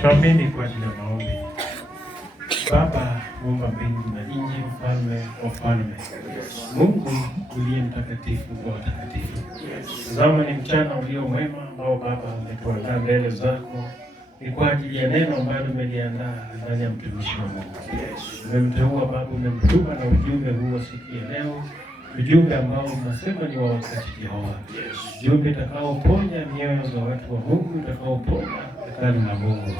Tuamini kwa ajili ya maombi. Baba Muumba mbingu na nchi, mfalme wa falme, Mungu uliye mtakatifu wa watakatifu, tazama ni mchana ulio mwema ambao Baba umetuandaa mbele zako. Ni kwa ajili ya neno ambalo umeliandaa ndani ya mtumishi wa Mungu. Umemteua Baba, umemtuma na ujumbe huu wa siku ya leo, ujumbe ambao unasema ni wa wakati Jehova, ujumbe utakaoponya mioyo za watu wa Mungu, utakaoponya hekalu la Mungu.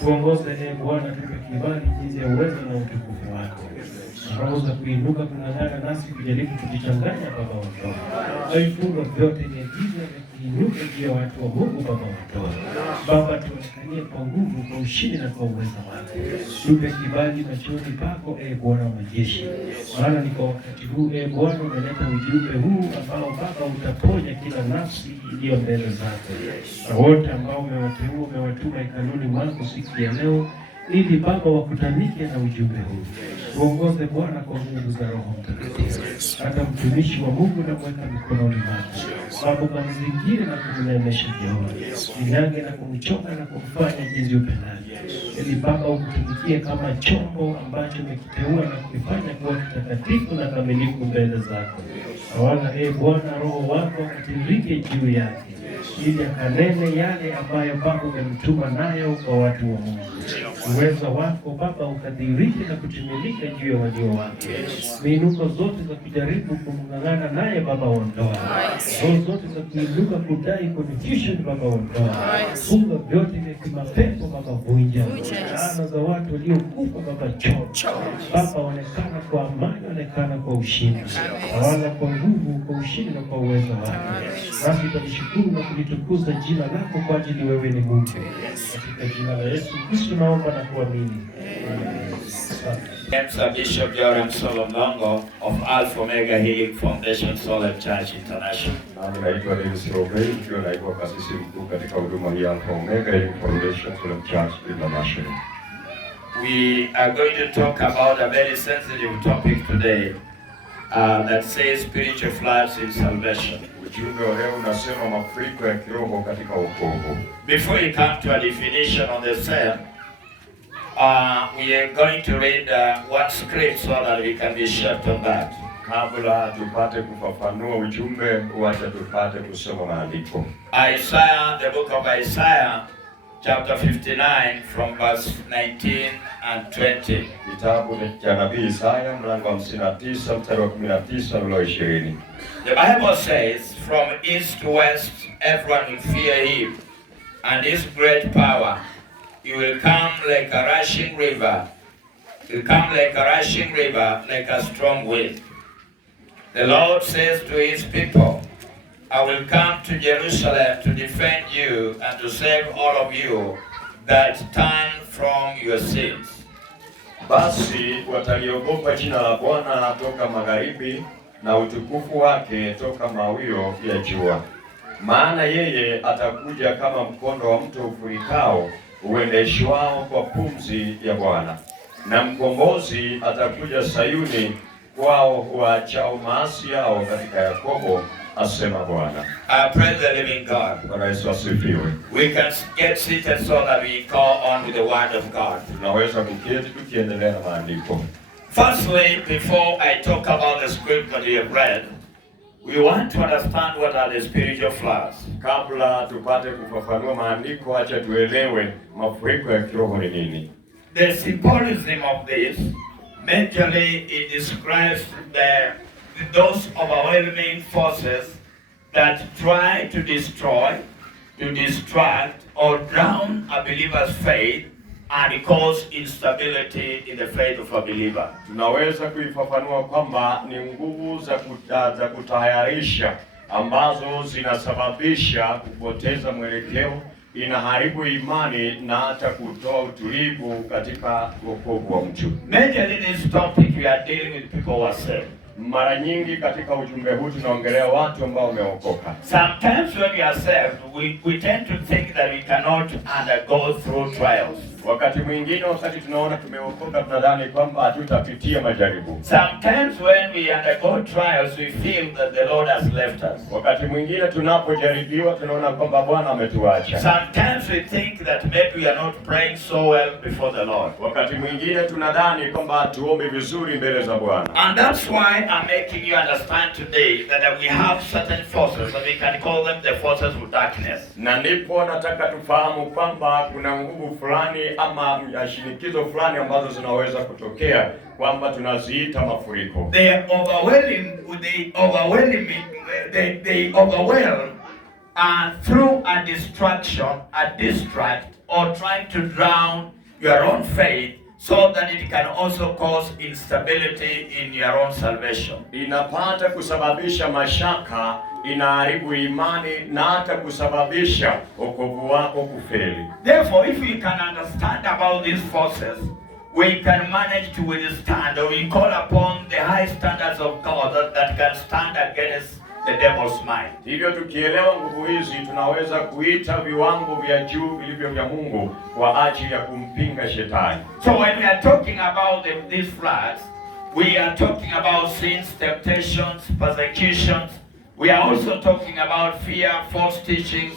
Tuongoze Bwana, tupe kibali jinsi ya uwezo na utukufu wako. Roho za kuinuka kung'ang'ana nasi kujaribu kujichanganya Baba watoa. Vifungo vyote vya giza vya kuinuka juu ya watu wa Mungu Baba watoa. Baba tuonekanie kwa nguvu, kwa ushindi na kwa uwezo wako. Tupe kibali machoni pako Bwana wa majeshi. Maana ni kwa wakati huu Bwana umeleta ujumbe huu ambao Baba utaponya kila nafsi iliyo mbele zako. Na wote ambao umewateua, umewatuma hekaluni mwako siku ya leo, ili Baba wakutanike na ujumbe huu. Tuongoze Bwana kwa nguvu za Roho Mtakatifu. Hata mtumishi wa Mungu na mweka mikononi mwako. Baba kamzingire na kumlemesha Jehova. Kinyange na kumchonga na kumfanya jinsi upendavyo. Ili Baba ukutumikie kama chombo ambacho umekiteua na kufanya kuwa kitakatifu na kamilifu mbele zako. Tawala Bwana, Roho wako akatirike juu yake, ili akanene yale ambayo Baba umemtuma nayo kwa watu wa Mungu. Uwezo wako Baba ukadhihirike na kutimilika juu ya walio wake. Miinuko zote za kujaribu kumng'ang'ana naye Baba ondoa. Roho zote za kuinuka kudai confusion Baba ondoa. Funga vyote vya kimapepo Baba vunja. Laana za watu waliokufa Baba choma. Baba onekana kwa amani, onekana kwa ushindi. Tawala kwa nguvu, kwa ushindi na kwa uwezo wako. Nasi tunashukuru na kulitukuza jina lako kwa ajili wewe ni Mungu. Katika jina la Yesu Kristo naomba na kuamini. Bishop Joram Solomon of Alpha Omega Healing Foundation Solar Church International. Naitwa Davis Robey, nikiwa naibu kasisi mkuu katika huduma hii Alpha Omega Healing Foundation Solar Church International. We are going to talk about a very sensitive topic today that says spiritual floods in salvation. Ujumbe wa leo unasema mafuriko ya kiroho katika wokovu. Before we come to a definition on the same, we are going to read one script so that we can be shaped on that. Kabla tupate kufafanua ujumbe, wacha tupate kusoma maandiko. Isaiah, the book of Isaiah, chapter 59 from verse 19 and 20. Kitabu cha nabii Isaya mlango wa 59 mstari wa 19 na 20. The Bible says, from east to west everyone will fear him, and his great power. He will come like a rushing river. He will come like a rushing river, like a strong wind. The Lord says to his people, I will come to Jerusalem to defend you and to save all of you that turn from your sins. Basi wataliogopa jina la Bwana toka magharibi, na utukufu wake toka mawio ya jua. Maana yeye atakuja kama mkondo wa mto ufurikao, uendeshwao kwa pumzi ya Bwana. Na mkombozi atakuja Sayuni, kwao waachao maasi yao katika Yakobo, asema Bwana. Praise the living God. Bwana Yesu asifiwe. We can get seated so that we call on with the word of God. Tunaweza kuketi tukiendelea na maandiko. Firstly, before I talk about the script that we have read, we want to understand what are the spiritual floods. Kabla tupate kufafanua maandiko, acha tuelewe mafuriko ya kiroho ni nini. The symbolism of this, majorly it describes those overwhelming forces that try to destroy, to distract, or drown a believer's faith and cause instability in the faith of a believer. Tunaweza kuifafanua kwamba ni nguvu za kutahayarisha ambazo zinasababisha kupoteza mwelekeo, inaharibu imani na hata kutoa utulivu katika wokovu wa mtu. Majorly in this topic we are dealing with people who are saved. Mara nyingi katika ujumbe huu tunaongelea watu ambao wameokoka. Sometimes when we are saved, we tend to think that we cannot undergo through trials. Wakati mwingine, wakati tunaona tumeokoka, tunadhani kwamba hatutapitia majaribu. Sometimes when we undergo trials, we feel that the Lord has left us. Wakati mwingine tunapojaribiwa, tunaona kwamba Bwana ametuacha. Sometimes we think that maybe we are not praying so well before the Lord. Wakati mwingine tunadhani kwamba hatuombi vizuri mbele za Bwana. And that's why I'm making you understand today that we have certain forces, and we can call them the forces of darkness. Na ndipo nataka tufahamu kwamba kuna nguvu fulani ama shinikizo fulani ambazo zinaweza kutokea kwamba tunaziita mafuriko. They overwhelm through a distraction, a distract, or trying to drown your own faith, so that it can also cause instability in your own salvation. Inapata kusababisha mashaka, inaharibu imani na hata kusababisha wokovu wako kufeli. Therefore, if we can understand about these forces, we can manage to withstand, or we call upon the high standards of God that can stand against the devil's mind. Hivyo tukielewa nguvu hizi, tunaweza kuita viwango vya juu vilivyo vya Mungu kwa ajili ya kumpinga shetani. So when we are talking about these floods, we are talking about sins, temptations, persecutions. We are also talking about fear, false teachings,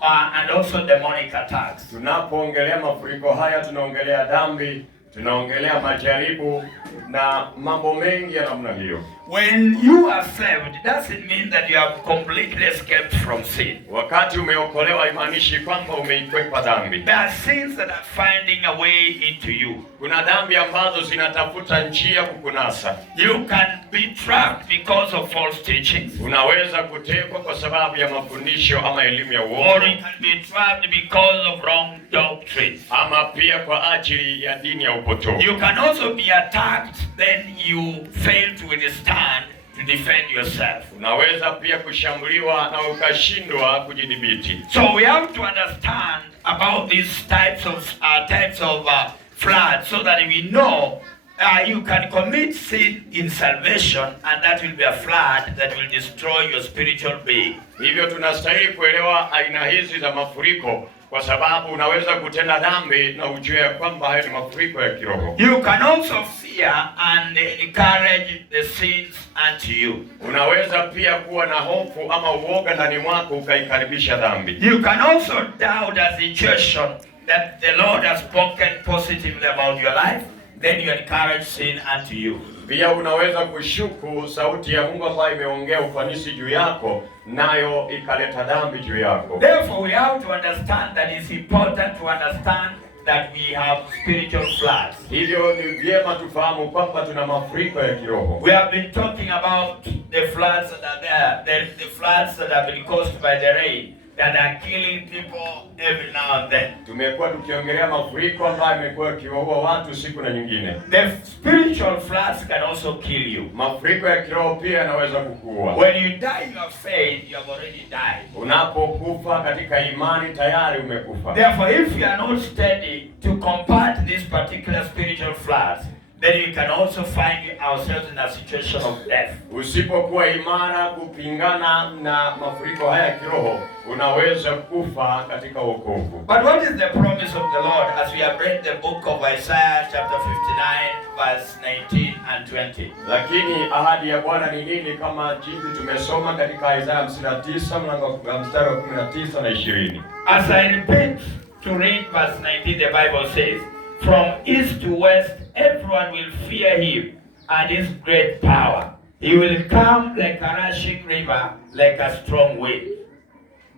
and also demonic attacks. Tunapoongelea mafuriko haya, tunaongelea dhambi, tunaongelea majaribu na mambo mengi ya namna hiyo. When you are saved, it doesn't mean that you have completely escaped from sin. Wakati umeokolewa imaanishi kwamba umeikwepa dhambi. There are sins that are finding a way into you. Kuna dhambi ambazo zinatafuta njia kukunasa. You can be trapped because of false teachings. Unaweza kutekwa kwa sababu ya mafundisho ama elimu ya uongo. Or you can be trapped because of wrong doctrines. Ama pia kwa ajili ya dini ya upotovu. You can also be attacked, then you fail to withstand to defend yourself. Unaweza pia kushambuliwa na ukashindwa kujidhibiti. So we have to understand about these types of floods, so that we know you can commit sin in salvation, and that will be a flood that will destroy your spiritual being. Hivyo tunastahili kuelewa aina hizi za mafuriko, kwa sababu unaweza kutenda dhambi na ujue kwamba hayo ni mafuriko ya kiroho. You can also fear and encourage the sins unto you. Unaweza pia kuwa na hofu ama uoga ndani mwako ukaikaribisha dhambi. You can also doubt a situation that the Lord has spoken positively about your life, then you encourage sin unto you. Pia unaweza kushuku sauti ya Mungu ambayo imeongea ufanisi juu yako, nayo ikaleta dhambi juu yako. Therefore we have to understand that it's important to understand that we have spiritual floods. Hivyo ni vyema tufahamu kwamba tuna mafuriko ya kiroho. We have been talking about the floods that are there, the floods that have been caused by the rain, that are killing people every now and then. Tumekuwa tukiongelea mafuriko ambayo yamekuwa yakiwaua watu siku na nyingine. The spiritual floods can also kill you. Mafuriko ya kiroho pia yanaweza kukuua. When you die in your faith, you have already died. Unapokufa katika imani tayari umekufa. Therefore, if you are not steady to combat these particular spiritual floods, then you can also find ourselves in a situation of death. Usipokuwa imara kupingana na mafuriko haya ya kiroho, unaweza kufa katika wokovu. But what is the promise of the Lord as we have read the book of Isaiah chapter 59 verse 19 and 20? Lakini ahadi ya Bwana ni nini kama jinsi tumesoma katika Isaiah 59 mlango wa mstari wa 19 na 20? As I repeat to read verse 19, the Bible says, "From east to west everyone will fear him and his great power. He will come like a rushing river, like a strong wind."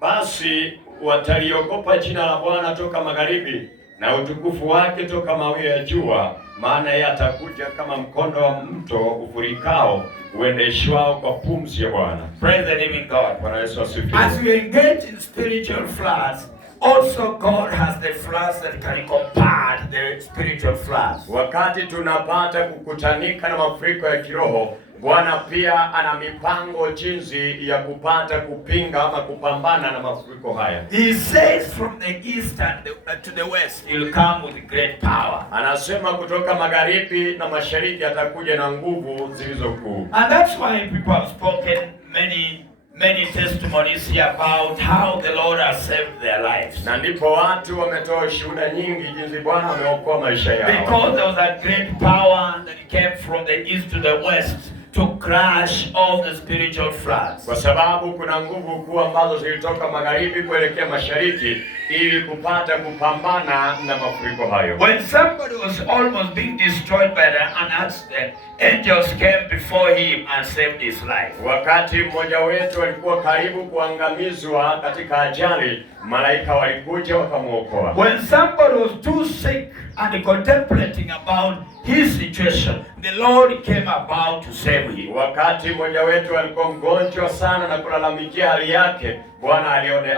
Basi wataliogopa jina la Bwana toka magharibi, na utukufu wake toka mawio ya jua, maana yeye atakuja kama mkondo wa mto ufurikao, uendeshwao kwa pumzi ya Bwana. Praise the living God. Bwana Yesu asifiwe. As we engage in spiritual floods, also God has the floods that can combat the spiritual floods. Wakati tunapata kukutanika na mafuriko ya kiroho, Bwana pia ana mipango jinsi ya kupata kupinga ama kupambana na mafuriko haya. He says from the east and to the west he will come with great power. Anasema kutoka magharibi na mashariki atakuja na nguvu zilizokuu. And that's why people have spoken many many testimonies here about how the Lord has saved their lives. Na ndipo watu wametoa shuhuda nyingi jinsi Bwana ameokoa maisha yao. Because there was a great power that came from the east to the west to crash all the spiritual floods. Kwa sababu kuna nguvu kuu ambazo zilitoka magharibi kuelekea mashariki ili kupata kupambana na mafuriko hayo. When somebody was almost being destroyed by an accident, angels came before him and saved his life. Wakati mmoja wetu alikuwa karibu kuangamizwa katika ajali, malaika walikuja wakamuokoa. When somebody was too sick and contemplating about his situation, the Lord came about to save him. Wakati mmoja wetu alikuwa mgonjwa sana na kulalamikia hali yake, Bwana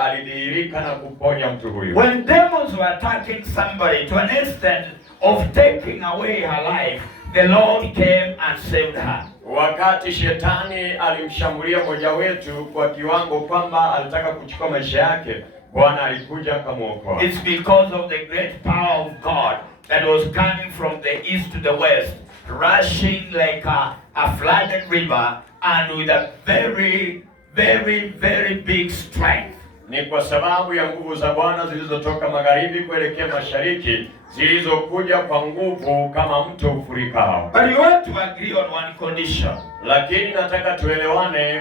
alidhihirika na kuponya mtu huyu. When demons were attacking somebody to an extent of taking away her life, the Lord came and saved her. Wakati shetani alimshambulia mmoja wetu kwa kiwango kwamba alitaka kuchukua maisha yake, Bwana alikuja akamuokoa. It's because of the great power of God that was coming from the east to the west, rushing like a flooded river and with a very, very, very big strength. Ni kwa sababu ya nguvu za Bwana zilizotoka magharibi kuelekea mashariki, zilizokuja kwa nguvu kama mto ufurikao. But you want to agree on one condition. Lakini nataka tuelewane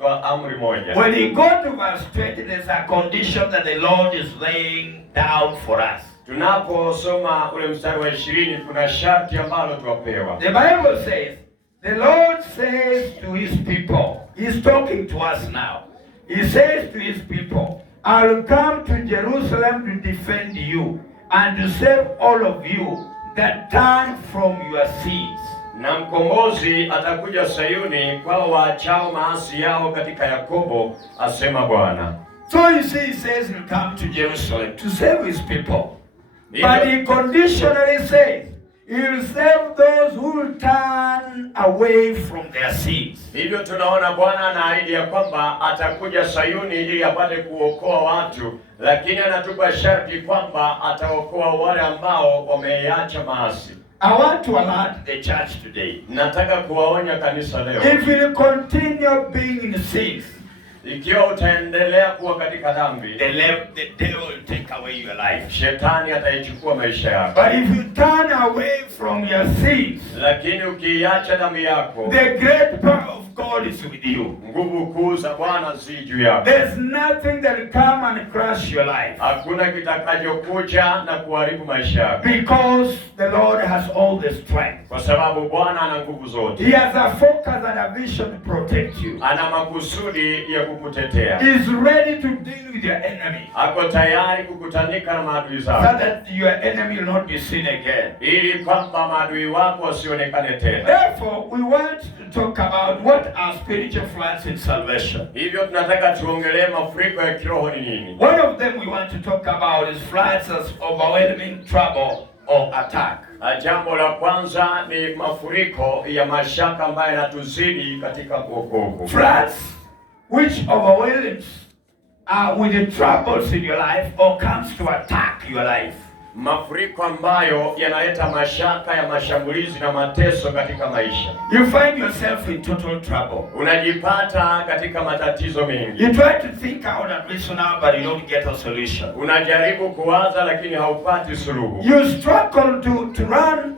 kwa amri moja. When you go to verse 20, there's a condition that the Lord is laying down for us. Tunaposoma ule mstari wa 20 kuna sharti ambalo tuwapewa. The Bible says, the Lord says to his people, he's talking to us now. He says to his people, I'll come to Jerusalem to defend you and to save all of you that turn from your sins. Na mkombozi atakuja Sayuni kwa waachao maasi yao katika Yakobo, asema Bwana. So he says he'll come to Jerusalem to save his people. But he conditionally says, he will save those who will turn away from their sins. Hivyo tunaona Bwana anaahidi ya kwamba atakuja Sayuni ili apate kuokoa watu, lakini anatupa sharti kwamba ataokoa wale ambao wameiacha maasi. I want to alert the church today. Nataka kuwaonya kanisa leo. If you continue being in sins, ikiwa utaendelea kuwa katika dhambi, the devil will take away your life. Shetani ataichukua maisha yako. But if you turn away from your sins, lakini ukiacha dhambi yako, the great power of God is with you. Nguvu kuu za Bwana zi juu yako. There's nothing that will come and crush your life. Hakuna kitakachokuja na kuharibu maisha yako. Because the Lord has all the strength. Kwa sababu Bwana ana nguvu zote. He has a focus and a vision to protect you. Ana makusudi ya kukutetea. He is ready to deal with your enemy. Ako tayari kukutanika na maadui zako. So that your enemy will not be seen again. Ili kwamba maadui wako wasionekane tena. Therefore, we want to talk about what are spiritual floods in salvation. Hivyo tunataka tuongelee mafuriko ya kiroho ni nini? One of them we want to talk about is floods as overwhelming trouble or attack. Jambo la kwanza ni mafuriko ya mashaka ambayo yanatuzidi katika wokovu. Floods which overwhelms with the troubles in your life or comes to attack your life. Mafuriko ambayo yanaleta mashaka ya mashambulizi na mateso katika maisha. You find yourself in total trouble. Unajipata katika matatizo mengi. You try to think out and reason out, but you don't get a solution. Unajaribu kuwaza lakini haupati suluhu. You struggle to run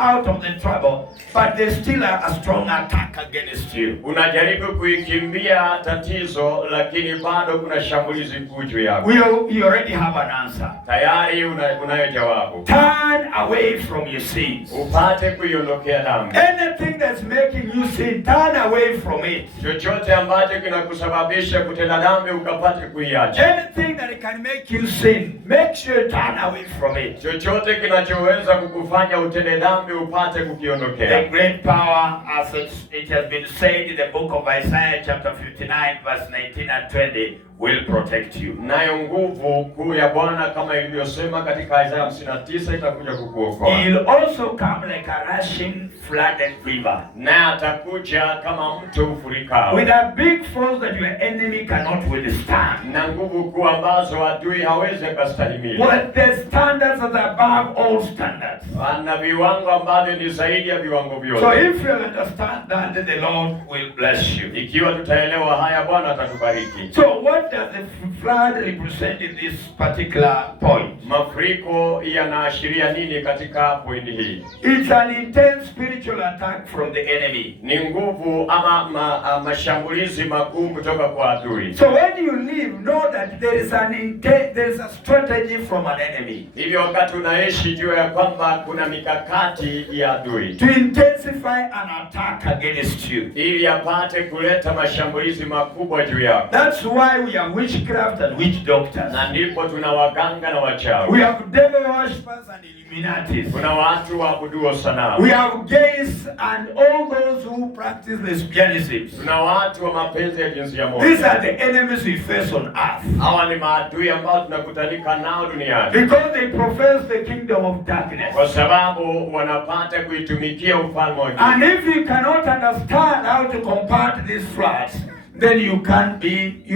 out of the trouble, but there's still a strong attack against you. Unajaribu kuikimbia tatizo lakini bado kuna shambulizi kuu juu yako. You already have an answer. Tayari unayo jawabu. Turn away from your sins. Upate kuiondokea dhambi. Anything that's making you sin, turn away from it. Chochote ambacho kinakusababisha kutenda dhambi ukapate kuiacha. Anything that can make you sin, make sure you turn away from it. Chochote kinachoweza kukufanya utende dhambi upate kukiondokea. The great power, as it has been said in the book of Isaiah chapter 59 verse 19 and 20, will protect you. Nayo nguvu kuu ya Bwana kama ilivyosema katika Isaya 59 itakuja kukuokoa. He'll also come like a rushing flooded river. Na atakuja kama mto ufurikao. With a big force that your enemy cannot withstand. Na nguvu kuu ambazo adui hawezi kustahimili. What the standards are above all standards. Na viwango ambavyo ni zaidi ya viwango vyote. So if you understand that, the Lord will bless you. Ikiwa tutaelewa haya, Bwana atakubariki. So what does the flood represent in this particular point? Mafuriko yanaashiria nini katika pointi hii? It's an intense spiritual attack from the enemy. Ni nguvu ama mashambulizi makuu kutoka kwa adui. So when you live, know that there is a strategy from an enemy. Hivyo wakati unaishi, jua ya kwamba kuna mikakati ya adui. To intensify an attack against you. Ili apate kuleta mashambulizi makubwa juu yako. That's why we have witchcraft and witch doctors. Na ndipo tuna waganga na wachawi. We have devil worshippers and Illuminatis. Kuna watu waabuduo sanamu. We have gays and all those who practice lesbianism. Kuna watu wa mapenzi ya jinsia moja. These are the enemies we face on earth. Hawa ni maadui ambao tunakutanika nao duniani. Because they profess the kingdom of darkness. Kwa sababu wanapata kuitumikia ufalme wa giza. And if you cannot understand how to combat these floods, then you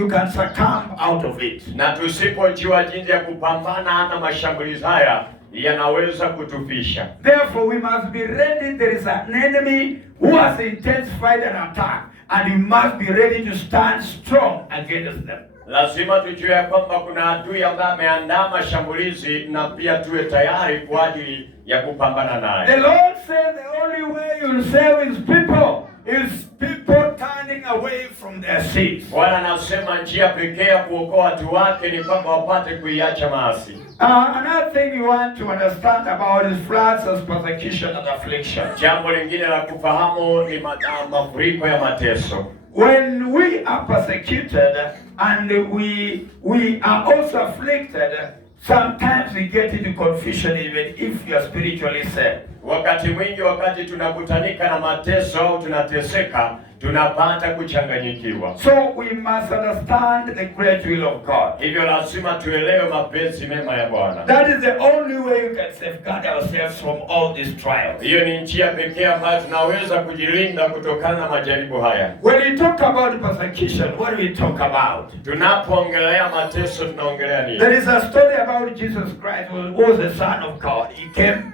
can succumb out of it. Na tusipojua jinsi ya kupambana na mashambulizi haya, yanaweza kutufisha. Therefore we must be ready. There is an enemy who has intensified an attack, and we must be ready to stand strong against them. Lazima tujue ya kwamba kuna adui ambaye ameandaa mashambulizi na pia tuwe tayari kwa ajili ya kupambana naye. The Lord said the only way you'll save his people is people turning away from their sins. Bwana anasema njia pekee ya kuokoa watu wake ni kwamba wapate kuiacha maasi. Another thing you want to understand about is floods as persecution and affliction. Jambo lingine la kufahamu ni mafuriko ya mateso. When we are persecuted and we are also afflicted, sometimes we get into confusion even if you are spiritually saved. Wakati mwingi, wakati tunakutanika na mateso au tunateseka, tunapata kuchanganyikiwa. So we must understand the great will of God. Hivyo lazima tuelewe mapenzi mema ya Bwana. That is the only way we can safeguard ourselves from all these trials. Hiyo ni njia pekee ambayo tunaweza kujilinda kutokana na majaribu haya. When we talk about persecution, what do we talk about? Tunapoongelea mateso tunaongelea nini? There is a story about Jesus Christ, who was the Son of God. He came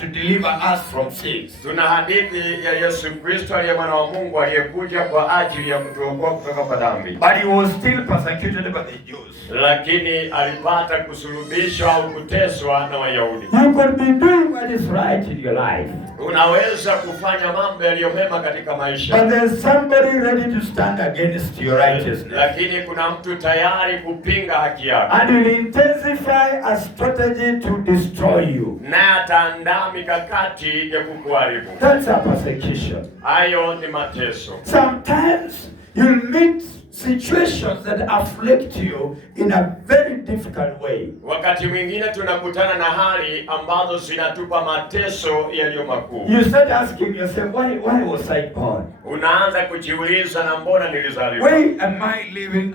to deliver us from sins. Tuna hadithi ya Yesu Kristo aliye mwana wa Mungu aliyekuja kwa ajili ya kutuokoa kutoka kwa dhambi. But he was still persecuted by the Jews. Lakini alipata kusulubishwa au kuteswa na Wayahudi. You could be doing what is right in your life. Unaweza kufanya mambo yaliyo mema katika maisha. But there's somebody ready to stand against your righteousness. Lakini kuna mtu tayari kupinga haki yako. And will intensify a strategy to destroy you. Na ataandaa mikakati ya kukuharibu. That's a persecution. Hayo ni mateso. Sometimes you'll meet situations that afflict you in a very difficult way. Wakati mwingine tunakutana na hali ambazo zinatupa mateso yaliyo makuu. You start asking yourself, why was I born? Unaanza kujiuliza, na mbona nilizaliwa? Why am I living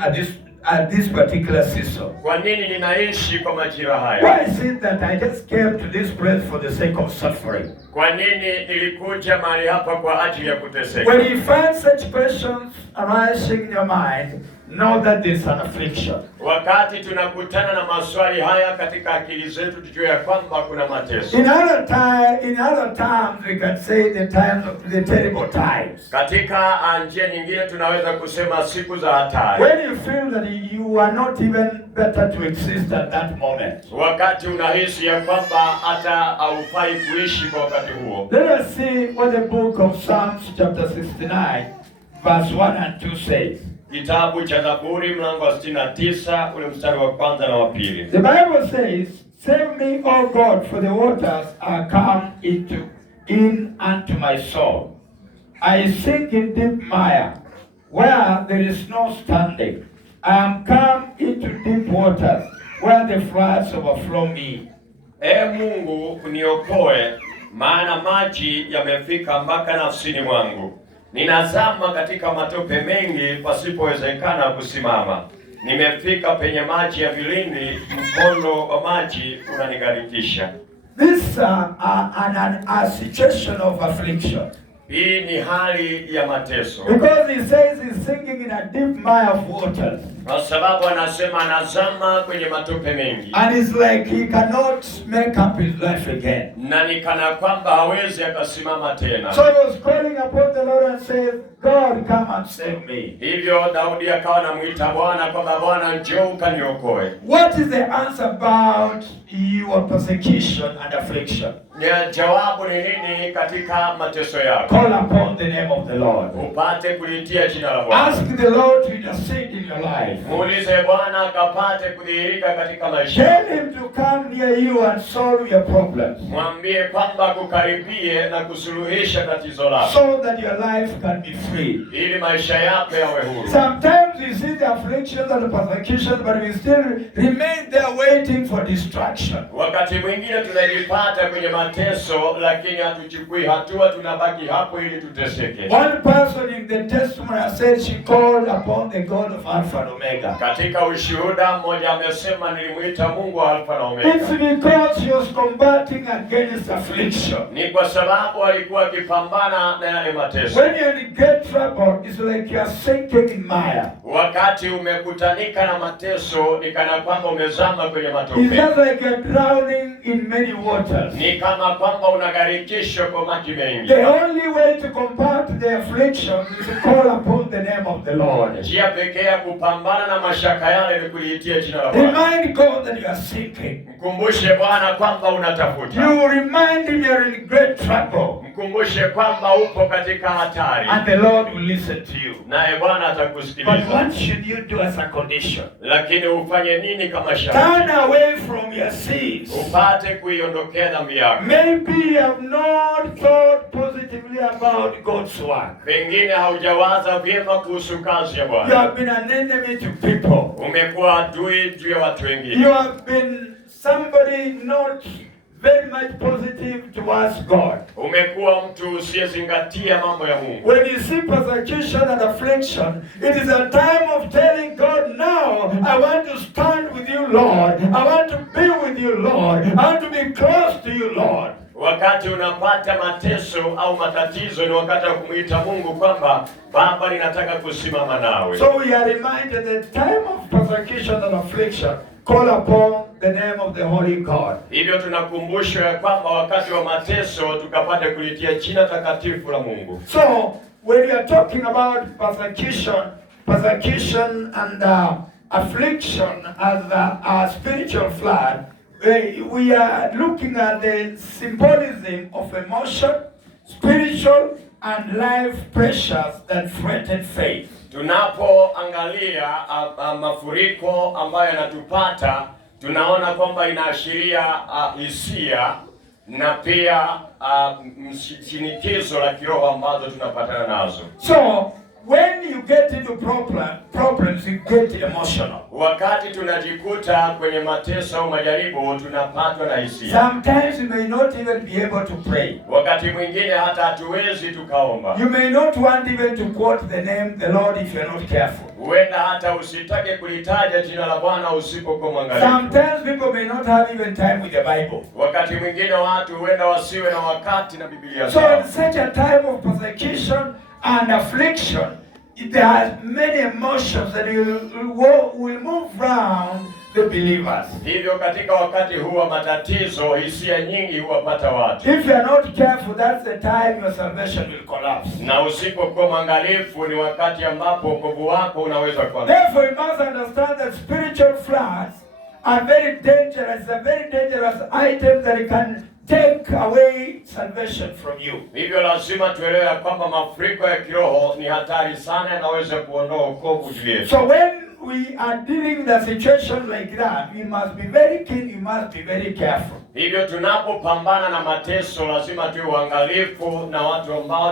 at this particular season? Kwa nini ninaishi kwa majira haya? Why is it that I just came to this place for the sake of suffering? Kwa nini nilikuja mahali hapa kwa ajili ya kuteseka? When you find such questions arising in your mind, know that there's an affliction. Wakati tunakutana na maswali haya katika akili zetu, tujue ya kwamba kuna mateso. In other terms, we can say the terrible times. Katika njia nyingine tunaweza kusema siku za hatari. When you feel that you are not even better to exist at that moment. Wakati unahisi ya kwamba hata haufai kuishi kwa wakati huo. Let us see what the book of Psalms chapter 69 verse 1 and 2 says. Kitabu cha Zaburi mlango wa 69 ule mstari wa kwanza na wa pili. The Bible says, "Save me, O God, for the waters are come in unto my soul. I sink in deep mire, where there is no standing. I am come into deep waters, where the floods overflow me." Mungu uniokoe, maana maji yamefika mpaka nafsini mwangu. Ninazama katika matope mengi, pasipowezekana kusimama. Nimefika penye maji ya vilindi, mkondo wa maji unanigarikisha. This a situation of affliction. Hii ni hali ya mateso. Because he says he's sinking in a deep mire of waters. Kwa sababu anasema anazama kwenye matope mengi. And it's like he cannot make up his life again. Na ni kana kwamba hawezi akasimama tena. So he was calling upon the Lord and said, God, come and save me. Hivyo Daudi akawa anamuita Bwana kwamba Bwana njoo ukaniokoe. What is the answer about your persecution and affliction? Jawabu ni nini katika mateso yako? Call upon the name of the Lord. Upate kulitia jina la Bwana. Ask the Lord to intercede in your life. Muulize Bwana akapate kudhihirika katika maisha. Tell him to come near you and solve your problems. Mwambie kwamba kukaribie na kusuluhisha tatizo lako. So that your life can be free. Ili maisha yako yawe huru. Sometimes we see the afflictions and the persecutions, but we still remain there waiting for distraction. Wakati mwingine tunajipata kwenye mateso, lakini hatuchukui hatua, tunabaki hapo ili tuteseke. One person in the testimony said she called upon the God of Alpha and Omega. Katika ushuhuda mmoja amesema nilimuita Mungu wa Alpha na Omega. It's because she was combating against affliction. Ni kwa sababu alikuwa akipambana na yale mateso. When you're in great trouble, it's like you're sinking in mire. Wakati umekutanika na mateso, ni kana kwamba umezama kwenye matope. It's just like you're drowning in many waters. Ni kama kwamba unagarikishwa kwa maji mengi. The only way to combat the affliction is to call upon the name of the Lord. Njia pekee ya kupambana na mashaka yale ni kuliitia jina la Bwana. Remind God that you are seeking. Mkumbushe Bwana kwamba unatafuta. You remind him you're in great trouble. Mkumbushe kwamba upo katika hatari. And the Lord will listen to you. Naye Bwana atakusikiliza. But what should you do as a condition? Lakini ufanye nini kama sharti? Turn away from your sins. Upate kuiondokea dhambi yako. Maybe you have not thought positively about God's work. Pengine haujawaza vyema kuhusu kazi ya You Bwana. have been an enemy to people. Umekuwa adui juu ya watu wengine. You have been somebody not very much positive towards God. Umekuwa mtu usiyezingatia mambo ya Mungu. When you see persecution and affliction, it is a time of telling God, now I want to stand with you, Lord. I want to be with you, Lord. I want to be close to you, Lord. Wakati unapata mateso au matatizo, ni wakati wa kumuita Mungu kwamba Baba, ninataka kusimama nawe. So we are reminded that time of persecution and affliction, call upon the name of the Holy God. Hivyo tunakumbushwa ya kwamba wakati wa mateso tukapate kulitia jina takatifu la Mungu. So when you are talking about persecution and affliction as a spiritual flood, we are looking at the symbolism of emotion, spiritual and life pressures that threaten faith. Tunapoangalia mafuriko ambayo yanatupata, tunaona kwamba inaashiria hisia na pia shinikizo la kiroho ambazo tunapatana nazo. So when you get into problems, you get emotional. Wakati tunajikuta kwenye mateso au majaribu, tunapatwa na hisia. Sometimes you may not even be able to pray. Wakati mwingine hata hatuwezi tukaomba. You may not want even to quote the name the Lord if you're not careful. Huenda hata usitake kulitaja jina la Bwana usipokuwa mwangalifu. Sometimes people may not have even time with the Bible. Wakati mwingine watu huenda wasiwe na wakati na Biblia So zao. in such a time of persecution and affliction, there are many emotions that will move around the believers. Hivyo katika wakati huu wa matatizo, hisia nyingi huwapata watu. If you are not careful, that's the time your salvation will collapse. Na usipokuwa mwangalifu, ni wakati ambapo wokovu wako unaweza kuanguka. Therefore, you must understand that spiritual floods are very dangerous. A very dangerous item that can take away salvation from you. Hivyo lazima tuelewe kwamba mafuriko ya kiroho ni hatari sana, yanaweza kuondoa wokovu juu yetu. So when we are dealing with a situation like that, we must be very keen, we must be very careful. Hivyo tunapopambana na mateso, lazima tuwe uangalifu na watu ambao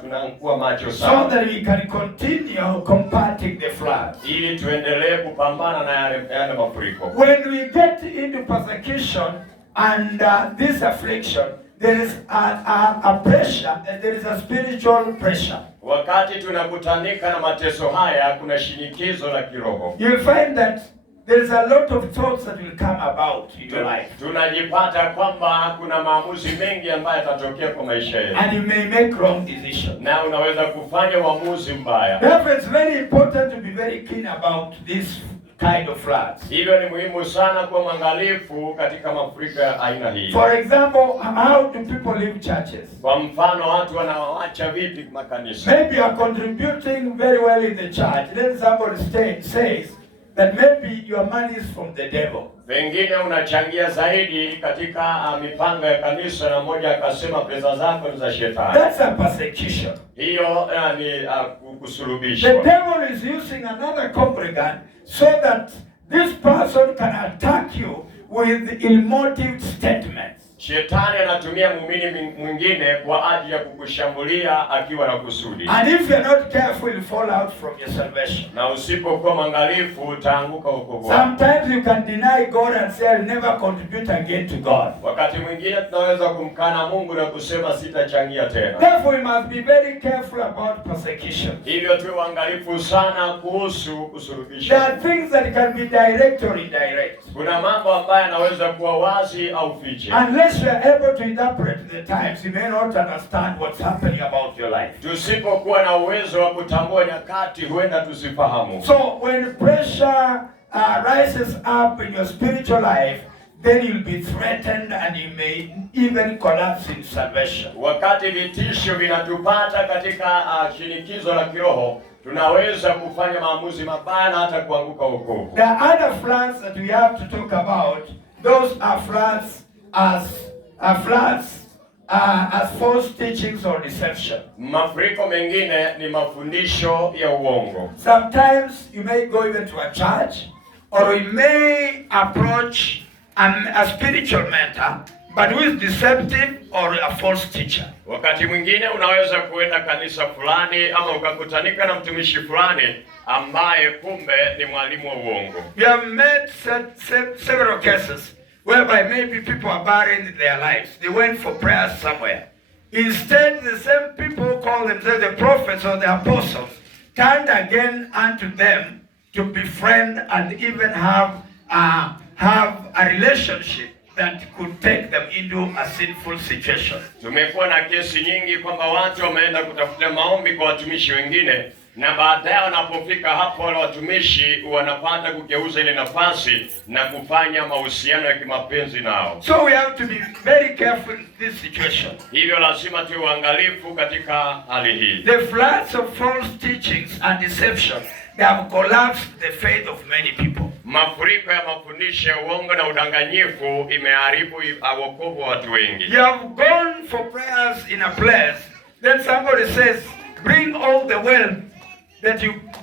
tunakuwa macho sana. So that we can continue combating the flood. Ili tuendelee kupambana na yale mafuriko. When we get into persecution and this affliction, there is a pressure, there is a spiritual pressure. Wakati tunakutanika na mateso haya, kuna shinikizo la kiroho. You will find that there is a lot of thoughts that will come about in your life. Tunajipata kwamba kuna maamuzi mengi ambayo yatatokea kwa maisha yetu. And you may make wrong decisions. Na unaweza kufanya uamuzi mbaya. Therefore, it's very important to be very keen about this kind of floods. Hivyo ni muhimu sana kuwa mwangalifu katika mafuriko ya aina hii. For example, how do people leave churches? Kwa mfano, watu wanaacha vipi makanisa? Maybe you are contributing very well in the church. Then somebody says that maybe your money is from the devil. Pengine unachangia zaidi katika mipango ya kanisa na mmoja akasema pesa zako ni za shetani. That's a persecution. Hiyo ni kusulubishwa. The devil is using another congregant so that this person can attack you with emotive statements. Shetani anatumia muumini mwingine kwa ajili ya kukushambulia akiwa na kusudi. And if you are not careful, you fall out from your salvation. Na usipokuwa mwangalifu utaanguka wokovu wako. Sometimes you can deny God and say I'll never contribute again to God. Wakati mwingine tunaweza kumkana Mungu na kusema sitachangia tena. Therefore we must be very careful about persecution. Hivyo tuwe waangalifu sana kuhusu kusulubishwa. There are things that can be direct or indirect. Kuna mambo ambayo yanaweza kuwa wazi au fiche. Unless you are able to interpret the times, you may not understand what's happening about your life. Tusipokuwa na uwezo wa kutambua nyakati, huenda tusifahamu. So when pressure rises up in your spiritual life, then you'll be threatened and you may even collapse in salvation. Wakati vitisho vinatupata katika shinikizo la kiroho, tunaweza kufanya maamuzi mabaya na hata kuanguka wokovu. There are other floods that we have to talk about. Those are floods as false teachings or deception. Mafuriko mengine ni mafundisho ya uongo. Sometimes you may go even to a church, or you may approach a spiritual mentor, but who is deceptive or a false teacher. Wakati mwingine unaweza kuenda kanisa fulani ama ukakutanika na mtumishi fulani ambaye kumbe ni mwalimu wa uongo. We have met several cases whereby maybe people are burying their lives. They went for prayers somewhere. Instead, the same people who call themselves the prophets or the apostles turned again unto them to befriend and even have a relationship that could take them into a sinful situation. Tumekuwa na kesi nyingi kwamba watu wameenda kutafuta maombi kwa watumishi wengine, na baadaye wanapofika hapo wale watumishi wanapata kugeuza ile nafasi na kufanya mahusiano ya kimapenzi nao. So we have to be very careful in this situation. Hivyo lazima tuwe waangalifu katika hali hii. The floods of false teachings and deception, they have collapsed the faith of many people. Mafuriko ya mafundisho ya uongo na udanganyifu imeharibu wokovu wa watu wengi. You have gone for prayers in a place, then somebody says, bring all the wealth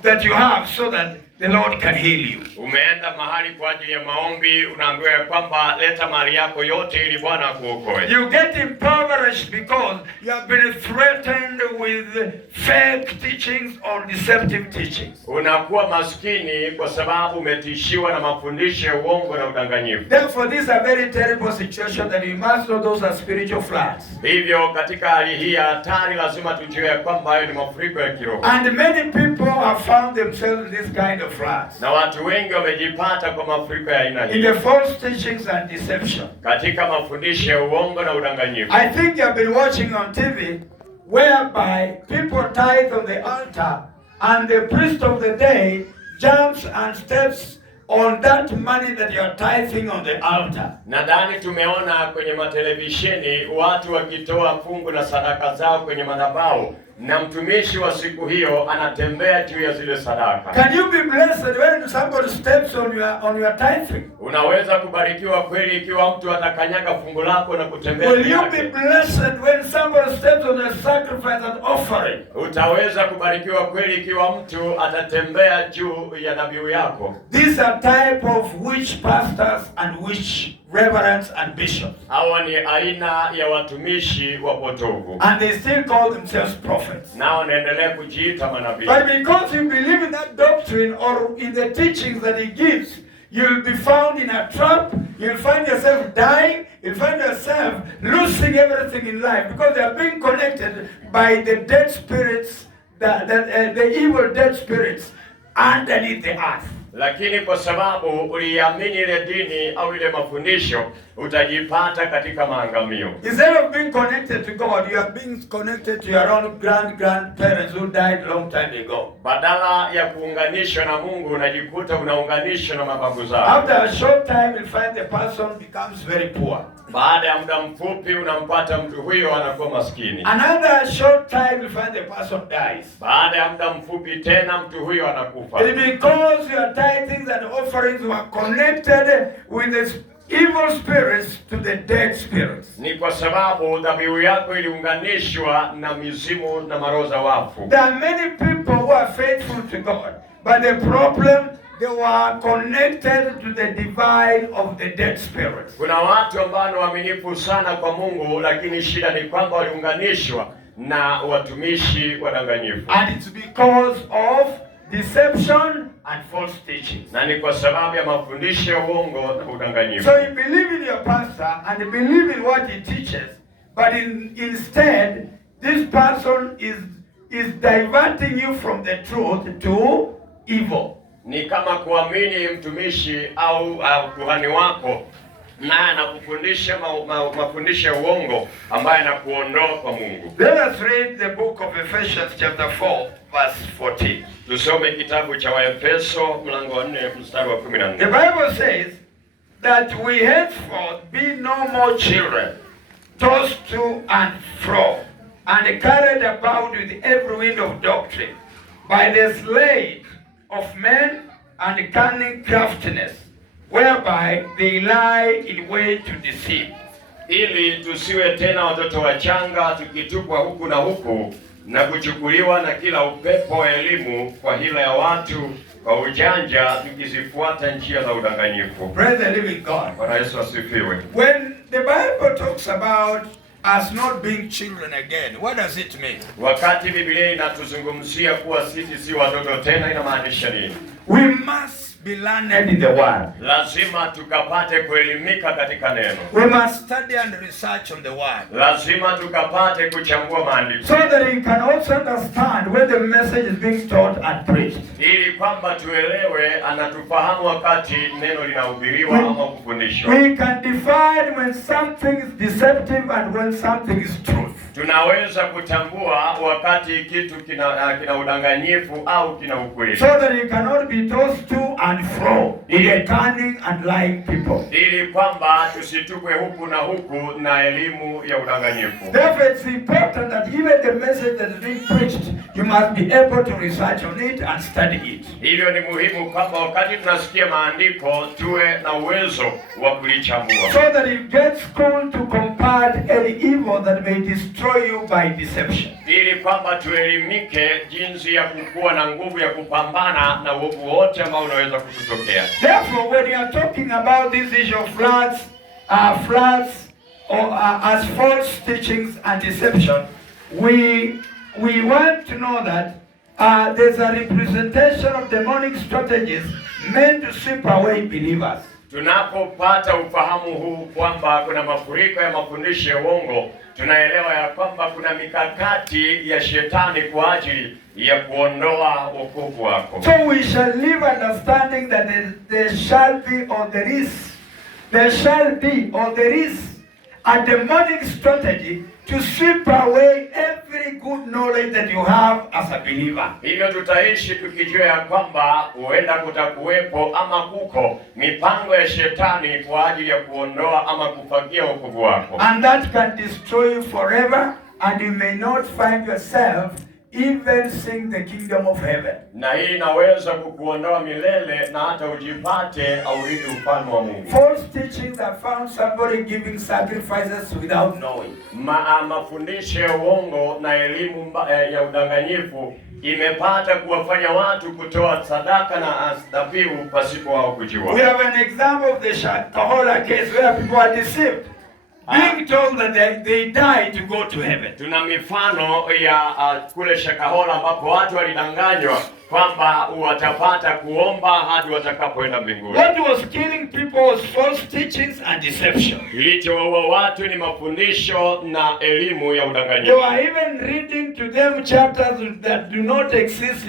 that you have so that the Lord can heal you. Umeenda mahali kwa ajili ya maombi, unaambiwa kwamba leta mali yako yote ili Bwana akuokoe. You get impoverished because you have been threatened with fake teachings or deceptive teachings. Unakuwa maskini kwa sababu umetishiwa na mafundisho ya uongo na udanganyifu. Therefore, this is a very terrible situation that we must know those are spiritual floods. Hivyo katika hali hii ya hatari lazima tujue kwamba hayo ni mafuriko ya kiroho. And many people have found themselves in this kind of floods. Na watu wengi wamejipata kwa mafuriko ya aina hii. In the false teachings and deception. Katika mafundisho ya uongo na udanganyifu. I think you have been watching on TV whereby people tithe on the altar and the priest of the day jumps and steps on that money that you are tithing on the altar. Nadhani tumeona kwenye matelevisheni watu wakitoa fungu na sadaka zao kwenye madhabahu, na mtumishi wa siku hiyo anatembea juu ya zile sadaka. Can you be blessed when somebody steps on your tithing? Unaweza kubarikiwa kweli ikiwa mtu atakanyaga fungu lako na kutembea. Will you be blessed when somebody steps on the sacrifice and offering? Utaweza kubarikiwa kweli ikiwa mtu atatembea juu ya dhabihu yako. These are type of witch pastors and witch reverends and bishops. Hawa ni aina ya watumishi wapotovu. And they still call themselves prophets. Nao wanaendelea kujiita manabii. But because you believe in that doctrine or in the teachings that he gives, you'll be found in a trap, you'll find yourself dying, you'll find yourself losing everything in life because they are being connected by the dead spirits, the evil dead spirits underneath the earth. Lakini kwa sababu uliamini ile dini au ile mafundisho, utajipata katika maangamio. Instead of being connected to God, you are being connected to your own grandparents who died long time ago. Badala ya kuunganishwa na Mungu, unajikuta unaunganishwa na mababu zao. After a short time, you'll find the person becomes very poor. Baada ya muda mfupi unampata mtu huyo anakuwa maskini. Another short time, you'll find the person dies. Baada ya muda mfupi tena mtu huyo anakufa. It's because your tithings and offerings were connected with the evil spirits to the dead spirits. Ni kwa sababu dhabihu yako iliunganishwa na mizimu na maroho za wafu. There are many people who are faithful to God, but the problem, they were connected to the divine of the dead spirits. Kuna watu ambao ni waaminifu sana kwa Mungu, lakini shida ni kwamba waliunganishwa na watumishi wadanganyifu. And it's because of deception and false teaching. Na ni kwa sababu ya mafundisho ya uongo na udanganyifu. So you believe in your pastor and you believe in what he teaches, but instead this person is diverting you from the truth to evil. Ni kama kuamini mtumishi au kuhani wako na anakufundisha mafundisho ya uongo ambayo yanakuondoa kwa Mungu. Let us read the book of Ephesians chapter 4 verse 14. Tusome kitabu cha Waefeso mlango wa 4 mstari wa 14. The Bible says that we henceforth be no more children, tossed to and fro, and carried about with every wind of doctrine, by the sleight of men and cunning craftiness, whereby they lie in wait to deceive. Ili tusiwe tena watoto wachanga tukitupwa huku na huku na kuchukuliwa na kila upepo wa elimu kwa hila ya watu kwa ujanja tukizifuata njia za udanganyifu. Praise the living God. Bwana Yesu asifiwe. When the Bible talks about us not being children again, what does it mean? Wakati Biblia inatuzungumzia kuwa sisi si watoto tena, inamaanisha nini? We must be learned in the word. Lazima tukapate kuelimika katika neno. We must study and research on the word. Lazima tukapate kuchambua maandiko. So that we can also understand when the message is being taught and preached. Ili kwamba tuelewe, anatufahamu wakati neno linahubiriwa ama kufundishwa. We can define when something is deceptive and when something is truth. Tunaweza kutambua wakati kitu kina udanganyifu au kina ukweli. So that you cannot be tossed to and fro with the cunning and lying people. Ili kwamba tusitupwe huku na huku na elimu ya udanganyifu. Therefore it's important that even the message that is being preached, you must be able to research on it and study it. Hivyo ni muhimu kwamba wakati tunasikia maandiko tuwe na uwezo wa kulichambua. So that you get school to combat any evil that may destroy you by deception. Ili kwamba tuelimike jinsi ya kukua na nguvu ya kupambana na uovu wote ambao unaweza kututokea. Therefore, when you are talking about this issue of floods or as false teachings and deception, we want to know that there's a representation of demonic strategies meant to sweep away believers. Tunapopata ufahamu huu kwamba kuna mafuriko ya mafundisho ya uongo, tunaelewa ya kwamba kuna mikakati ya shetani kwa ajili ya kuondoa wokovu wako. So we shall live understanding that there shall be or there is a demonic strategy to sweep away every good knowledge that you have as a believer. Hivyo tutaishi tukijua ya kwamba huenda kutakuwepo ama kuko mipango ya shetani kwa ajili ya kuondoa ama kufagia wokovu wako. And that can destroy you forever, and you may not find yourself even seeing the kingdom of heaven. Na hii inaweza kukuondoa milele na hata ujipate au urithi ufalme wa Mungu. False teachings have found somebody giving sacrifices without knowing. Mafundisho ya uongo na elimu ya udanganyifu imepata kuwafanya watu kutoa sadaka na dhabihu pasipo wao kujua. We have an example of the Shakahola case where people are deceived, being told that they die to go to heaven. Tuna mifano ya kule Shakahola ambapo watu walidanganywa kwamba watapata kuomba hadi watakapoenda mbinguni. What was killing people was false teachings and deception. Kilichowaua watu ni mafundisho na elimu ya They udanganyifu. were even reading to them chapters that do not exist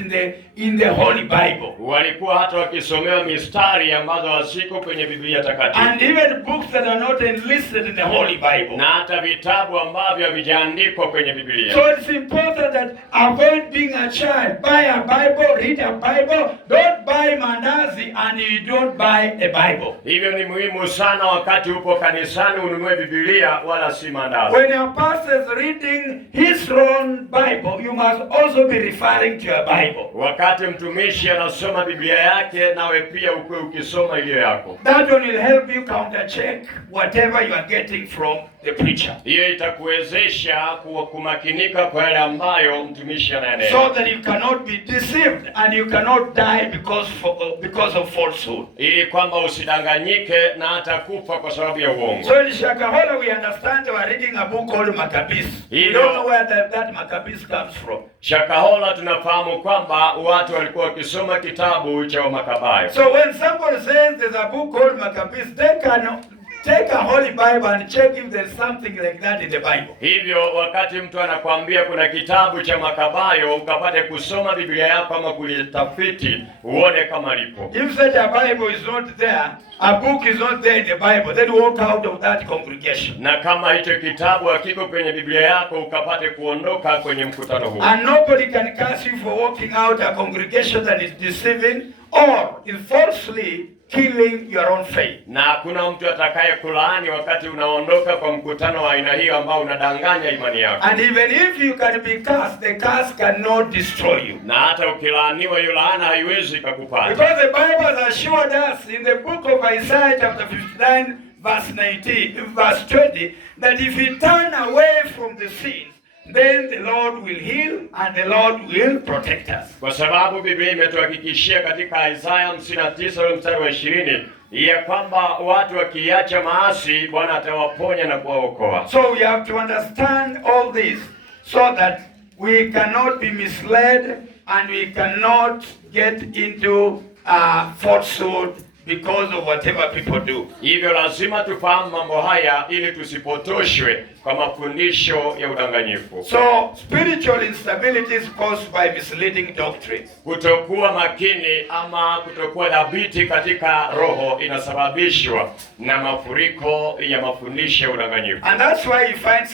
in the Holy Bible. Walikuwa hata wakisomewa mistari ambazo haziko kwenye Biblia takatifu. And even books that are not enlisted in the Holy Bible. Na hata vitabu ambavyo havijaandikwa kwenye Biblia. So it's important that avoid being a child. Buy a Bible, read a Bible. Don't buy mandazi and you don't buy a Bible. Hivyo ni muhimu sana wakati upo kanisani ununue Biblia wala si mandazi. When your pastor is reading his own Bible, you must also be referring to your Bible. Wakati mtumishi anasoma Biblia yake, nawe pia ukue ukisoma ile yako. That one will help you counter check whatever you are getting from the preacher. Hiyo itakuwezesha kumakinika kwa yale ambayo mtumishi ananena. So that you cannot be deceived and you cannot die because of falsehood. Ili kwamba usidanganyike na hata kufa kwa sababu ya uongo. So in Shakahola we understand they were reading a book called Maccabees. We don't know where that Maccabees comes from. Shakahola tunafahamu kwamba watu walikuwa wakisoma kitabu cha Makabayo. So when somebody says there's a book called Maccabees, they can take a Holy Bible and check if there's something like that in the Bible. Hivyo wakati mtu anakuambia kuna kitabu cha Makabayo, ukapate kusoma Biblia yako ama kulitafiti uone kama lipo. If such a Bible is not there, a book is not there in the Bible, then walk out of that congregation. Na kama hicho kitabu hakiko kwenye Biblia yako, ukapate kuondoka kwenye mkutano huu. And nobody can curse you for walking out a congregation that is deceiving or is falsely killing your own faith. Na hakuna mtu atakaye kulaani wakati unaondoka kwa mkutano wa aina hiyo ambao unadanganya imani yako. And even if you can be cursed, the curse cannot destroy you. Na hata ukilaaniwa, hiyo laana haiwezi kukupata. Because the Bible has assured us in the book of Isaiah chapter 59 verse 20 that if we turn away from the sins, then the Lord will heal and the Lord will protect us. Kwa sababu Biblia imetuhakikishia katika Isaiah 59 mstari wa 20 ya kwamba watu wakiacha maasi, Bwana atawaponya na kuwaokoa. So we have to understand all this so that we cannot be misled and we cannot get into falsehood because of whatever people do. Hivyo lazima tufahamu mambo haya ili tusipotoshwe kwa mafundisho ya udanganyifu. So spiritual instability is caused by misleading doctrines. Kutokuwa makini ama kutokuwa dhabiti katika roho inasababishwa na mafuriko ya mafundisho ya udanganyifu. And that's why you find